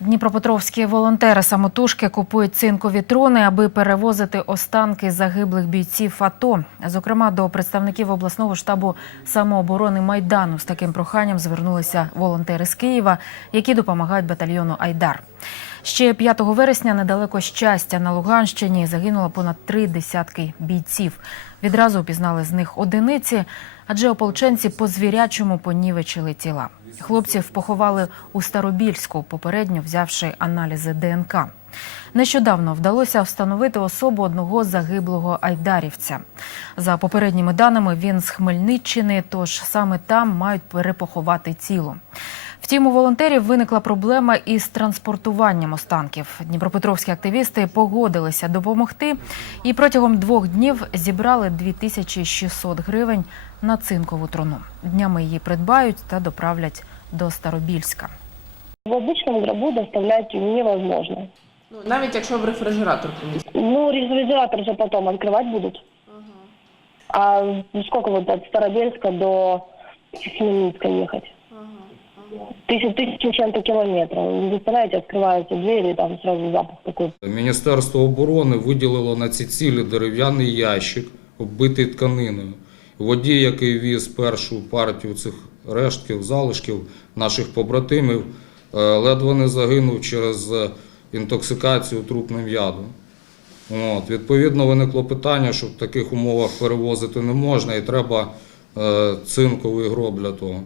Дніпропетровські волонтери самотужки купують цинкові трони, аби перевозити останки загиблих бійців АТО. Зокрема, до представників обласного штабу самооборони Майдану з таким проханням звернулися волонтери з Києва, які допомагають батальйону Айдар. Ще 5 вересня недалеко щастя на Луганщині загинуло понад три десятки бійців. Відразу впізнали з них одиниці, адже ополченці по звірячому понівечили тіла. Хлопців поховали у Старобільську, попередньо взявши аналізи ДНК. Нещодавно вдалося встановити особу одного загиблого айдарівця. За попередніми даними, він з Хмельниччини, тож саме там мають перепоховати тіло. Втім, у волонтерів виникла проблема із транспортуванням останків. Дніпропетровські активісти погодилися допомогти і протягом двох днів зібрали 2600 гривень на цинкову труну. Днями її придбають та доправлять до Старобільська. В обычном гробу доставлять невозможно. Ну, навіть якщо в рефрижератор помістити. Ну, резерватор же потом открывать будут. А сколько вот от Старобельска до Хмельницка ехать? Тысяч, тысячу чем-то километров. Вы представляете, открываются двери, и там сразу запах такой. Міністерство оборони виділило на ці цілі дерев'яний ящик, оббитий тканиною. Водій, який віз першу партію цих рештків, залишків наших побратимів, е, ледве не загинув через е, інтоксикацію трупним ядом. От, відповідно, виникло питання, що в таких умовах перевозити не можна і треба е, цинковий гроб для того.